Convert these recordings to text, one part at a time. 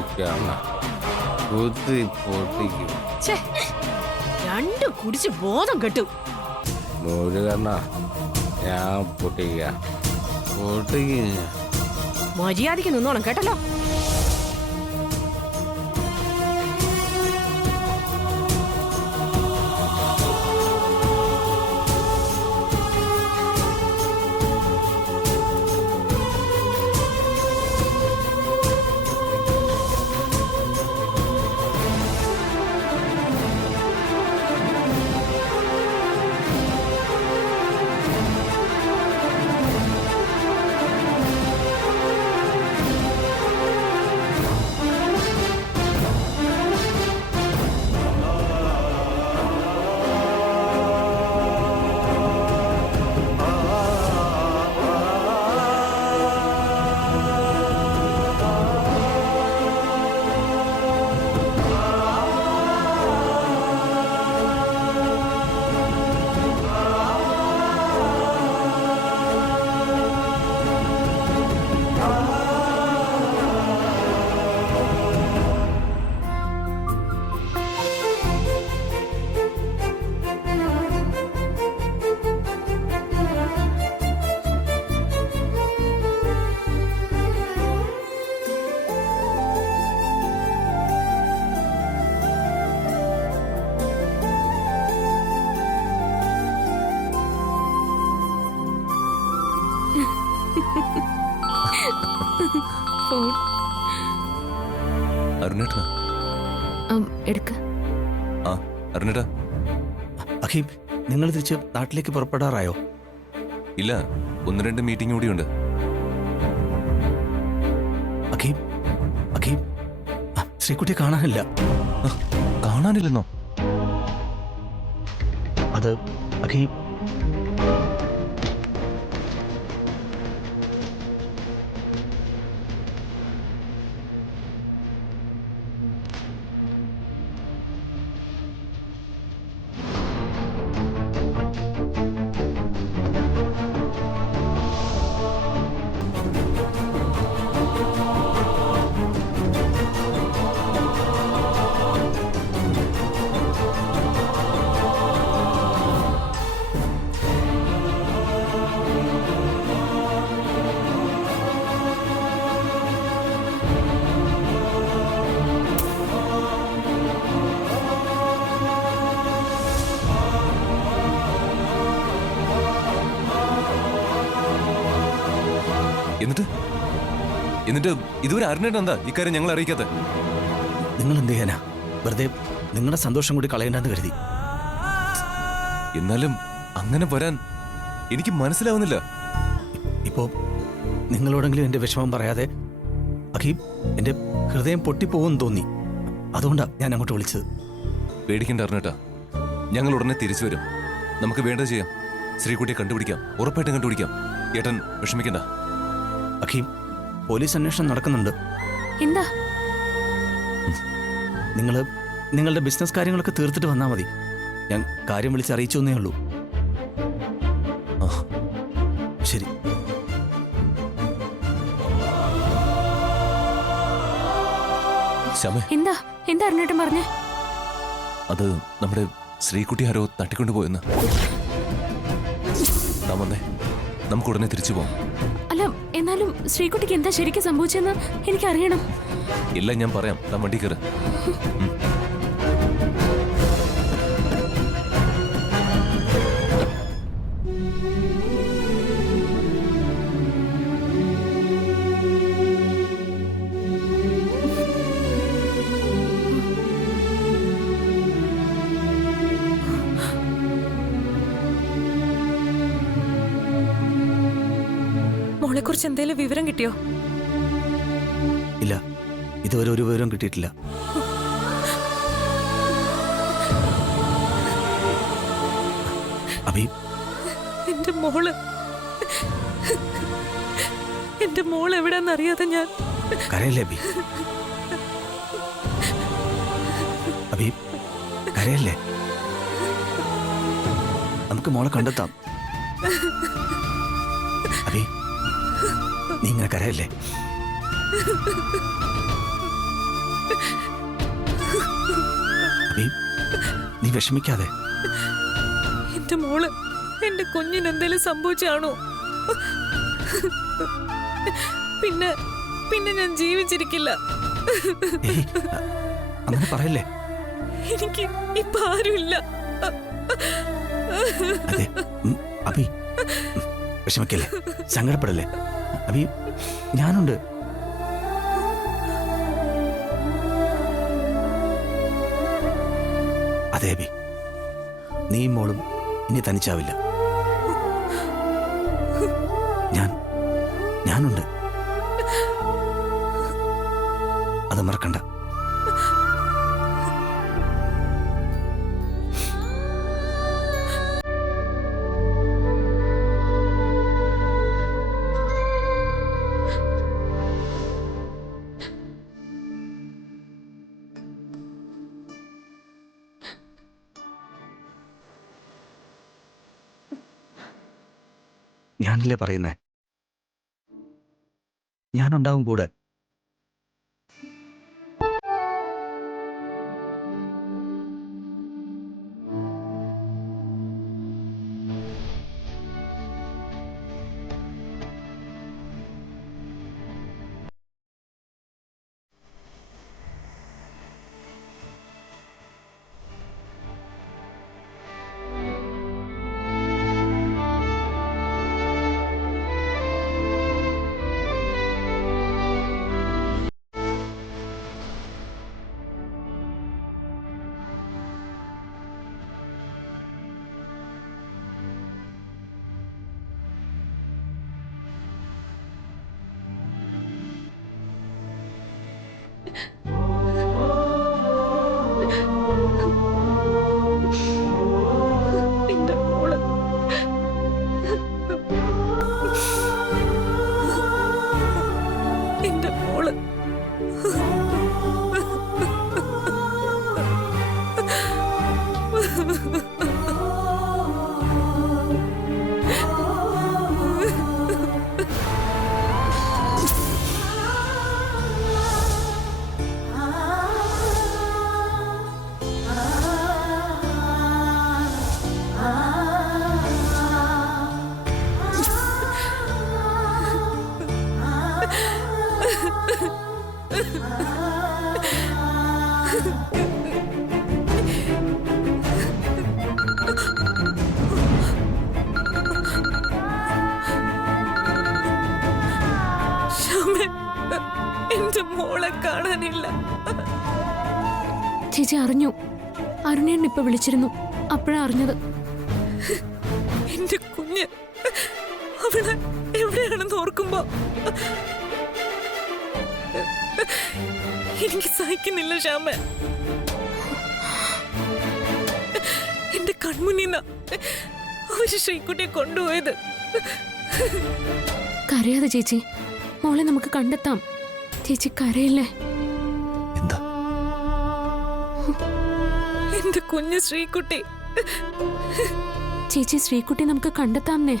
പൊട്ടിക്കണം. കുത്തി പൊട്ടിക്കും. രണ്ടും കുടിച്ച് ബോധം കെട്ടു. മുരുകണ്ണ, ഞാൻ പൊട്ടിക്കാം. പൊട്ടിക്കുക. മര്യാദയ്ക്ക് നിന്നോണം കേട്ടല്ലോ. അരുണേട്ടനാ? എടുക്ക. ആ അരുണേട്ടാ. അഖീം, നിങ്ങൾ തിരിച്ച് നാട്ടിലേക്ക് പുറപ്പെടാറായോ? ഇല്ല, 1-2 മീറ്റിംഗ് കൂടിയുണ്ട്. അഖീം, അഖീം, ശ്രീകുട്ടിയെ കാണാനില്ല. കാണാനില്ലെന്നോ? അത് അഖീം, എന്നിട്ട് ഇതുവരെ അരുണേട്ടൻ എന്താ ഇക്കാര്യം ഞങ്ങൾ അറിയിക്കാത്ത? നിങ്ങൾ എന്ത് ചെയ്യാനാ? വെറുതെ നിങ്ങളുടെ സന്തോഷം കൂടി കളയണ്ടെന്ന് കരുതി. എന്നാലും അങ്ങനെ വരാൻ എനിക്ക് മനസ്സിലാവുന്നില്ല. ഇപ്പോ നിങ്ങളോടെങ്കിലും എന്റെ വിഷമം പറയാതെ അഖീം, എന്റെ ഹൃദയം പൊട്ടിപ്പോകുമെന്ന് തോന്നി. അതുകൊണ്ടാ ഞാൻ അങ്ങോട്ട് വിളിച്ചത്. പേടിക്കണ്ട അരുണേട്ടാ, ഞങ്ങൾ ഉടനെ തിരിച്ചു വരും. നമുക്ക് വേണ്ടത് ചെയ്യാം. ശ്രീകുട്ടിയെ കണ്ടുപിടിക്കാം, ഉറപ്പായിട്ടും കണ്ടുപിടിക്കാം. ഏട്ടൻ വിഷമിക്കണ്ട. അഖീം, പോലീസ് അന്വേഷണം നടക്കുന്നുണ്ട്. എന്താ? നിങ്ങളുടെ ബിസിനസ് കാര്യങ്ങളൊക്കെ തീർത്തിട്ട് വന്നാൽ മതി. ഞാൻ കാര്യം വിളിച്ച് അറിയിച്ചൊന്നേ ഉള്ളൂ. ശരി. എന്താ എന്താ അരുണേട്ടൻ പറഞ്ഞേ? അത് നമ്മുടെ ശ്രീകുട്ടി ആരോ തട്ടിക്കൊണ്ടുപോയെന്ന്. വന്നേ, നമുക്ക് ഉടനെ തിരിച്ചു പോകാം. അല്ല, എന്നാലും ശ്രീകുട്ടിക്ക് എന്താ ശരിക്കും സംഭവിച്ചെന്ന് എനിക്കറിയണം. ഇല്ല, ഞാൻ പറയാം. താൻ വണ്ടി കയറ്. മോളെ കുറിച്ച് എന്തെങ്കിലും വിവരം കിട്ടിയോ? ഇല്ല, ഇതുവരെ ഒരു വിവരം കിട്ടിയിട്ടില്ല. അഭി, എന്റെ മോൾ എവിടെന്നറിയാതെ ഞാൻ കരയല്ലേ അഭി? അഭി, കരയല്ലേ? നമുക്ക് മോളെ കണ്ടെത്താം. അഭി, നീ ഇങ്ങനെ കരയല്ലേ? അബി, നീ വിഷമിക്കാതെ. എന്റെ മോള് എന്റെ കുഞ്ഞിന് എന്തെങ്കിലും സംഭവിച്ചാണോ? പിന്നെ പിന്നെ ഞാൻ ജീവിച്ചിരിക്കില്ല. ഏയ്, അങ്ങനെ പറയല്ലേ. എനിക്ക് ഇപ്പൊ ആരുമില്ല. അതെ, അബി, വിഷമിക്കല്ലേ, സങ്കടപ്പെടല്ലേ. അബി, ഞാനുണ്ട്. അതെ അബി, നീ മോളും ഇനി തനിച്ചാവില്ല. ഞാനുണ്ട്. അത് മറക്കണ്ട. ഞാനല്ലേ പറയുന്നേ, ഞാനുണ്ടാവും കൂടെ. എന്റെ മോള് എന്റെ മോള് എന്റെ മോളെ കാണാനില്ല. ചേച്ചി അറിഞ്ഞു, അരുണേണ്ണ ഇപ്പൊ വിളിച്ചിരുന്നു, അപ്പോഴാ അറിഞ്ഞത്. എന്റെ കുഞ്ഞ് അവിടെ എവിടെയാണെന്ന് ഓർക്കുമ്പോ എനിക്ക് സഹിക്കുന്നില്ല ശ്യാമ. എന്റെ കൺമുന്നിന്ന അവര് ശ്രീകുട്ടിയെ കൊണ്ടുപോയത്. കരയാതെ ചേച്ചി, മോളെ നമുക്ക് കണ്ടെത്താം. ചേച്ചി കരയില്ലേ. എന്താ? എന്റെ കുഞ്ഞ് ശ്രീകുട്ടി. ചേച്ചി, ശ്രീകുട്ടി നമുക്ക് കണ്ടെത്താംന്നേ.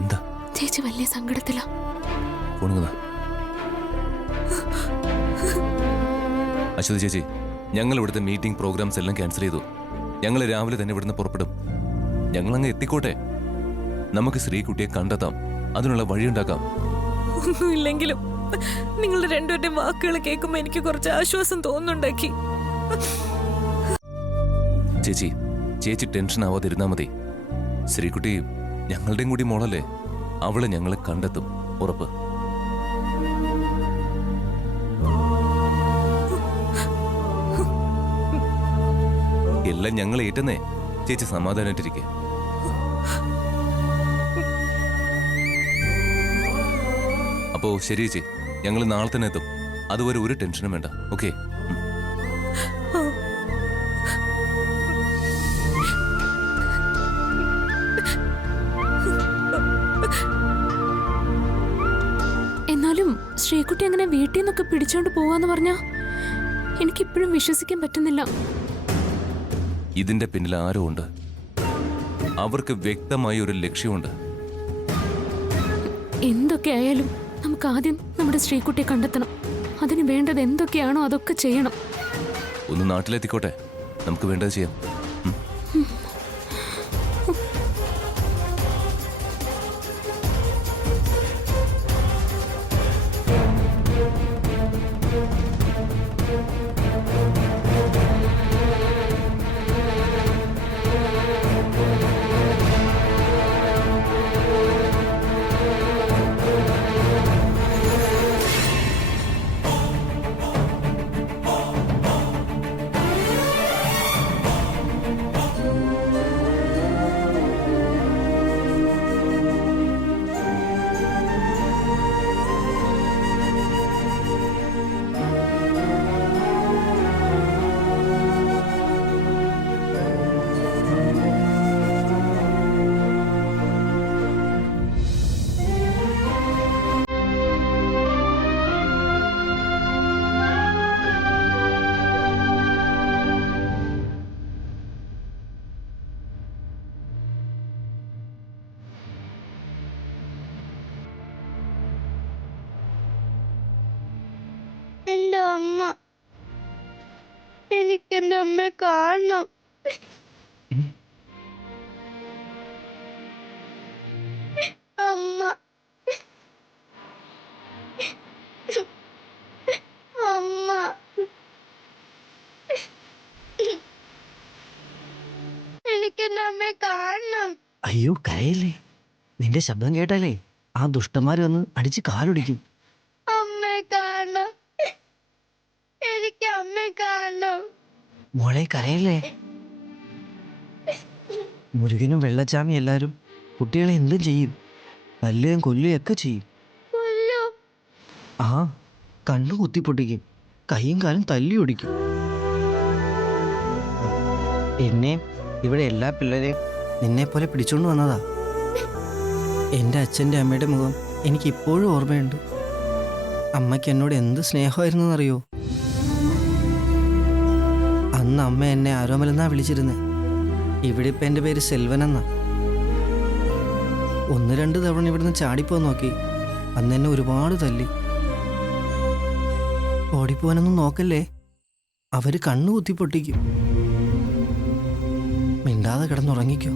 എന്താ? ചേച്ചി വലിയ സങ്കടത്തിലാ. അശ്വതി ചേച്ചി, ഞങ്ങൾ ഇവിടുത്തെ മീറ്റിംഗ് പ്രോഗ്രാംസ് എല്ലാം ക്യാൻസൽ ചെയ്തു. ഞങ്ങൾ രാവിലെ തന്നെ ഇവിടുന്ന് പുറപ്പെടും. ഞങ്ങൾ അങ്ങ് എത്തിക്കോട്ടെ. നമുക്ക് ശ്രീകുട്ടിയെ കണ്ടെത്താം, അതിനുള്ള വഴിയുണ്ടാക്കാം. ഒന്നുമില്ലെങ്കിലും നിങ്ങളുടെ രണ്ടുപേരുടെയും വാക്കുകൾ കേൾക്കുമ്പോ എനിക്ക് കുറച്ച് ആശ്വാസം തോന്നുന്നുണ്ടാക്കി. ചേച്ചി, ചേച്ചി ടെൻഷൻ ആവാതിരുന്നാ മതി. ശ്രീകുട്ടി ഞങ്ങളുടെയും കൂടി മോളല്ലേ, അവളെ ഞങ്ങൾ കണ്ടെത്തും, ഉറപ്പ്. എല്ലാം ഞങ്ങൾ ഏറ്റെന്നേ. ചേച്ചി സമാധാനായിട്ടിരിക്കെ. അപ്പോ ശരി ചേച്ചി, ഞങ്ങൾ നാളെ തന്നെ എത്തും. അതുവരെ ഒരു ടെൻഷനും വേണ്ട. ഓക്കെ? എന്നാലും ശ്രീകുട്ടി അങ്ങനെ വീട്ടിൽ നിന്നൊക്കെ പിടിച്ചോണ്ട് പോവാന്ന് പറഞ്ഞാ എനിക്കിപ്പോഴും വിശ്വസിക്കാൻ പറ്റുന്നില്ല. ഇതിന്റെ പിന്നിൽ ആരോ ഉണ്ട്. അവർക്ക് വ്യക്തമായ ഒരു ലക്ഷ്യമുണ്ട്. എന്തൊക്കെ ആയാലും നമുക്ക് ആദ്യം നമ്മുടെ ശ്രീകുട്ടിയെ കണ്ടെത്തണം. അതിന് വേണ്ടത് എന്തൊക്കെയാണോ അതൊക്കെ ചെയ്യണം. ഒന്ന് നാട്ടിലെത്തിക്കോട്ടെ, നമുക്ക് വേണ്ടത് ചെയ്യാം. എന്റെ അമ്മ, എനിക്കെന്റെ അമ്മയെ കാണണം. അമ്മ, അമ്മ, എനിക്കെന്റെ അമ്മയെ കാണണം. അയ്യോ കരയല്ലേ, നിന്റെ ശബ്ദം കേട്ടാലേ ആ ദുഷ്ടന്മാര് വന്ന് അടിച്ച് കാലൊടിക്കും. അമ്മയെ കാണണം, എനിക്ക് അമ്മയെ കാണണം. മോളെ കരയല്ലേ. മുരുകനും വെള്ളച്ചാമി എല്ലാരും കുട്ടികളെ എന്തും ചെയ്യും, തല്ലുകയും കൊല്ലുകയും ഒക്കെ ചെയ്യും. കൊല്ലോ? ആ, കണ്ണു കുത്തിപ്പൊട്ടിക്കും, കൈയും കാലും തല്ലി ഒടിക്കും. എന്നെ ഇവിടെ എല്ലാ പിള്ളേരെയും നിന്നെ പോലെ പിടിച്ചോണ്ട് വന്നതാ. എൻ്റെ അച്ഛൻ്റെ അമ്മയുടെ മുഖം എനിക്ക് ഇപ്പോഴും ഓർമ്മയുണ്ട്. അമ്മയ്ക്ക് എന്നോട് എന്ത് സ്നേഹമായിരുന്നു എന്നറിയോ. അന്ന് അമ്മ എന്നെ ആരോമലെന്നാ വിളിച്ചിരുന്നത്. ഇവിടെ ഇപ്പം എൻ്റെ പേര് സെൽവനെന്നാ. 1-2 തവണ ഇവിടുന്ന് ചാടിപ്പോ നോക്കി. അന്ന് എന്നെ ഒരുപാട് തല്ലി. ഓടിപ്പോവാനൊന്നും നോക്കല്ലേ, അവര് കണ്ണു കുത്തിപ്പൊട്ടിക്കും. മിണ്ടാതെ കിടന്നുറങ്ങിക്കോ.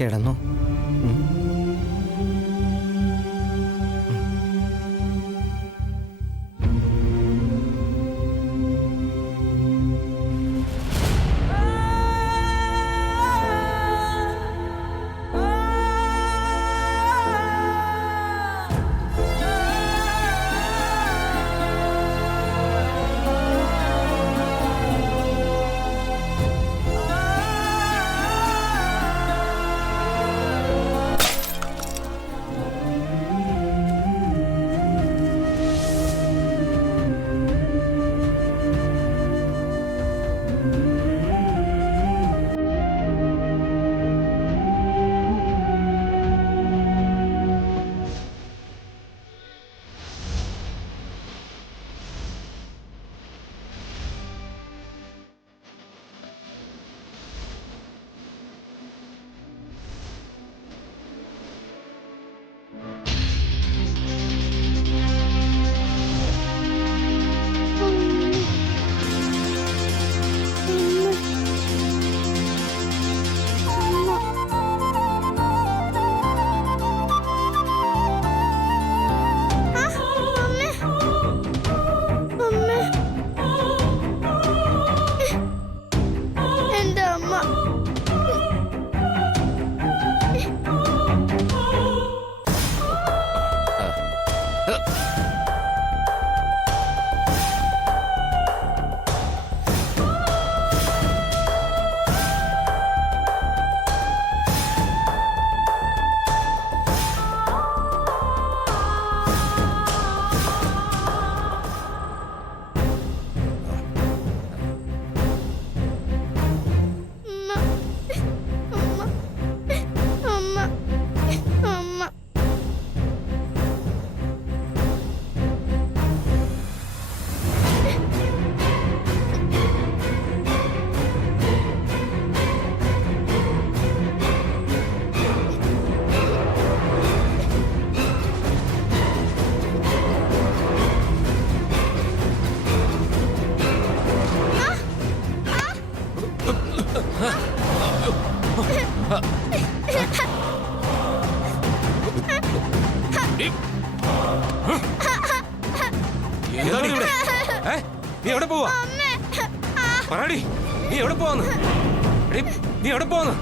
കിടന്നോ. എന്താണ് ഇവിടെ? നീ എവിടെ പോവാ? പറയടി, നീ എവിടെ പോവാന്ന്? എടീ, നീ എവിടെ പോവാന്ന്?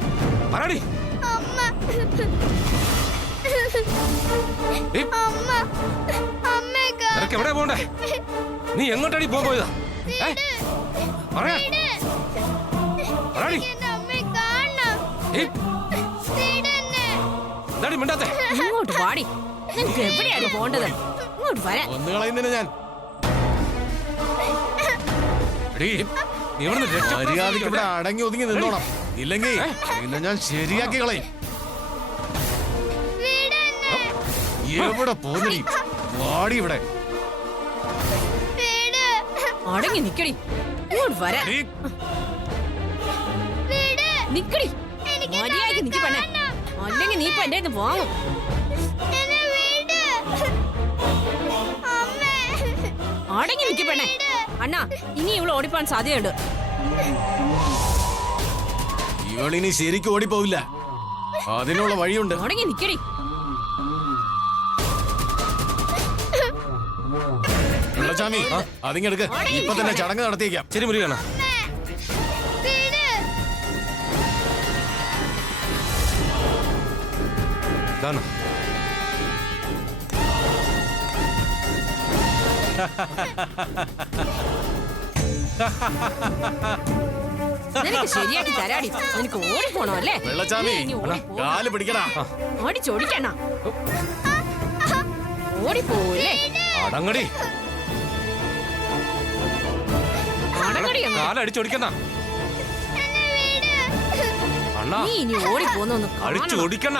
പറയടി. ഏയ്, നിനക്ക് എവിടെ പോണ്ടേ? നീ എങ്ങോട്ടാടി പോയതാ? പറയാ, പറയടി. ഏയ്, എന്താടി മിണ്ടാത്തെ? ഇങ്ങോട്ട് വാടി. നിനക്ക് എവിടെയാണ് പോണ്ടത്? ഇങ്ങോട്ട് വരാൻ. ഒന്ന് കളയുന്നതിന് ഞാൻ. എടീ, നീ ഇവിടുന്ന് മര്യാദയ്ക്ക് ഇവിടെ അടങ്ങി ഒതുങ്ങി നിന്നോണം. ഇല്ലെങ്കിൽ നിന്നെ ഞാൻ ശരിയാക്കി കളയും. എവിടെ പോന്നീ? വാടി ഇവിടെ. അടങ്ങി നിക്കടി. ഇങ്ങോട്ട് വരാൻ. എടീ, നിക്കടി. മര്യാദയ്ക്ക് നിക്ക് പെണ്ണെ. അല്ലെങ്കിൽ നീ ഇപ്പൊ എന്റെ കയ്യിൽ നിന്ന് വാങ്ങും. അടങ്ങി നിക്ക് പെണ്ണെ. അണ്ണാ, ഇനി ഇവള് ഓടിപ്പോൻ സാധ്യതയുണ്ട്. ഇവളിനി ശരിക്കും ഓടിപ്പോവില്ല. അതിനുള്ള വഴിയുണ്ട്. അടങ്ങി നിക്കടി. വെള്ളച്ചാമി, അതിങ്ങെടുക്ക്. ഇപ്പൊ തന്നെ ചടങ്ങ് നടത്തിയേക്കാം. ശരി മുരുകണ്ണ. ഇതാണ്. നിനക്ക് ശരിയാക്കി തരാടി. നിനക്ക് ഓടിപ്പോണോ അല്ലേ? വെള്ളച്ചാമി, കാല് പിടിക്കടാ. ഓടിച്ചോടിക്കണ. ഓടിപ്പോവല്ലേ? അടങ്ങടി. അടങ്ങടി അങ്ങ്. കാലടിച്ചോടിക്കണ. അണ്ണാ, നീ ഇനി ഓടിപ്പോന്നൊന്ന് അടിച്ചോടിക്കണ.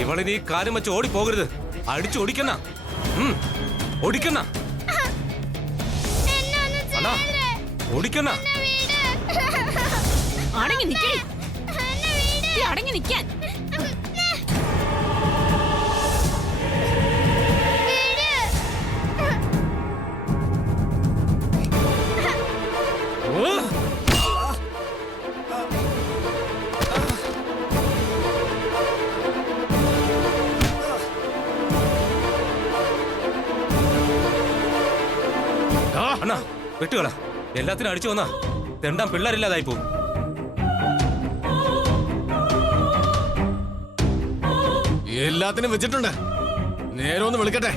ഇവളിനി കാര്യം വെച്ച് ഓടിപ്പോകരുത്. അടിച്ചോടിക്കണ. ഓടിക്കണ. അണ്ണാ, ഓടിക്കണ. അടങ്ങി നിക്കടി. നീ അടങ്ങി നിക്കാൻ. അണ്ണാ, വെട്ടുകള. എല്ലാത്തിനും അടിച്ചു വന്നാ തെണ്ടാൻ പിള്ളേരില്ലാതായി പോവും. എല്ലാത്തിനും വെച്ചിട്ടുണ്ട്. നേരെ ഒന്ന് വിളിക്കട്ടെ.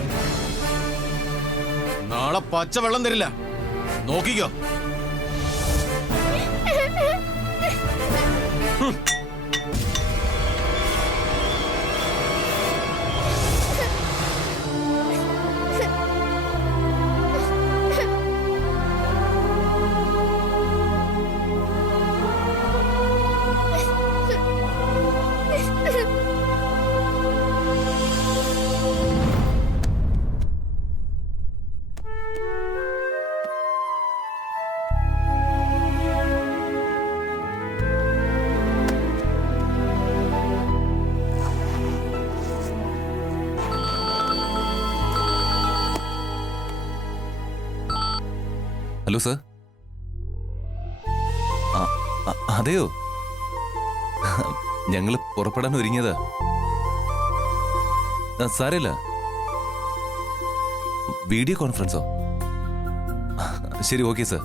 നാളെ പച്ച വെള്ളം തരില്ല. നോക്കിക്കോ. Hello sir. അതെയോ? ഞങ്ങൾ പുറപ്പെടാൻ ഒരുങ്ങിയതാ. സാരമില്ല. വീഡിയോ കോൺഫറൻസോ? ശരി, ഓക്കെ സർ.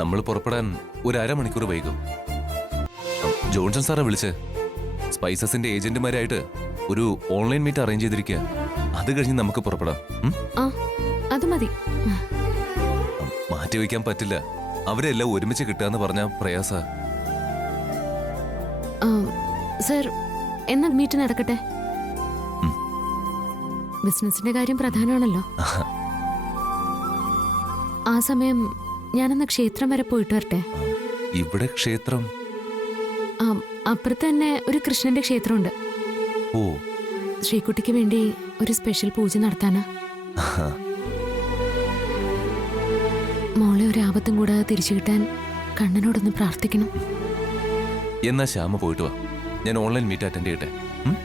നമ്മൾ പുറപ്പെടാൻ ഒരു അരമണിക്കൂർ വൈകും. ജോൺസൺ സാറെ വിളിച്ച് സ്പൈസസിന്റെ ഏജന്റുമാരായിട്ട് ഒരു ഓൺലൈൻ മീറ്റ് അറേഞ്ച് ചെയ്തിരിക്കുക. അത് കഴിഞ്ഞ് നമുക്ക് പുറപ്പെടാം. അത് മതി. മാറ്റി വയ്ക്കാൻ പറ്റില്ല. അവരെല്ലാം ഒരുമിച്ച് കിട്ടാന്ന് പറഞ്ഞ പ്രയാസ. സർ, എന്നാ മീറ്റ് നടക്കട്ടെ. ബിസിനസിന്റെ കാര്യം പ്രധാനമാണല്ലോ. ആ സമയം ഞാനൊന്ന് ക്ഷേത്രം വരെ പോയിട്ട് വരട്ടെ. ഇവിടെ ക്ഷേത്രം? അപ്പുറത്ത് തന്നെ ഒരു കൃഷ്ണന്റെ ക്ഷേത്രമുണ്ട്. ഓ, ശ്രീകുട്ടിക്ക് വേണ്ടി ഒരു സ്പെഷ്യൽ പൂജ നടത്താനാ. മോളെ ഒരു ആപത്തും കൂടാതെ തിരിച്ചു കിട്ടാൻ കണ്ണനോടൊന്ന് പ്രാർത്ഥിക്കണം. എന്നാ ശ്യാമ പോയിട്ട് വാ. ഞാൻ ഓൺലൈൻ മീറ്റ് അറ്റൻഡ് ചെയ്യട്ടെ. ഉം?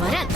വരാൻ